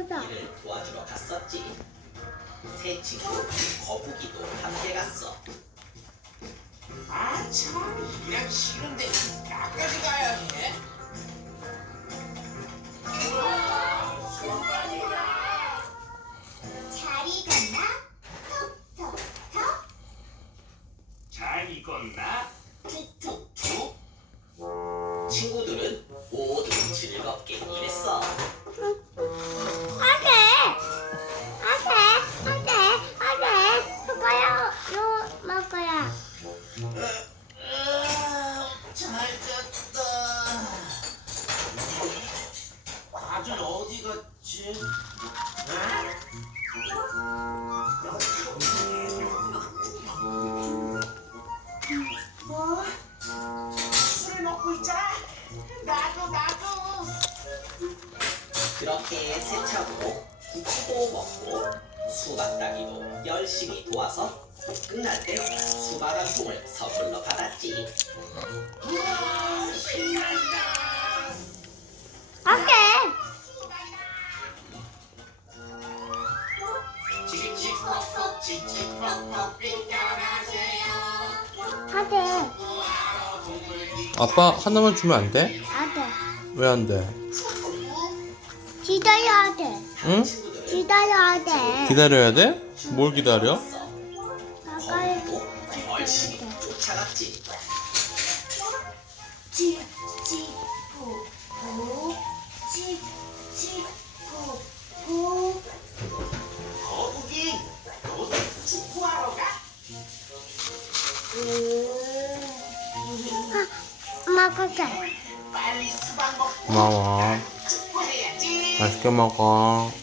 일을 도와주러 갔었지. 새 친구 거북이도 함께 갔어. 아, 참, 그냥 싫은데 나까지 가야 해? 잘 익었나? 톡톡톡. 잘 익었나? 툭툭툭. 친구들은 모두 즐겁게 일했어. 과줄 어디 갔지? 뭐? 그렇게 세차고 국도 먹고 수박 따기도 열심히 도와서 끝날 때 수박 한 통을 선물로 받았지. 우와, 신난다. 빙결하세요. 구하러 동물기 아빠 하나만 주면 안 돼? 안 돼. 왜 안 돼? 기다려야 돼. 응? 기다려야 돼. 기다려야 돼? 뭘 기다려? 거북이 축구하러 가? 엄마 갈게. 빨리 수박 먹고 고마워. 맛있게 먹어.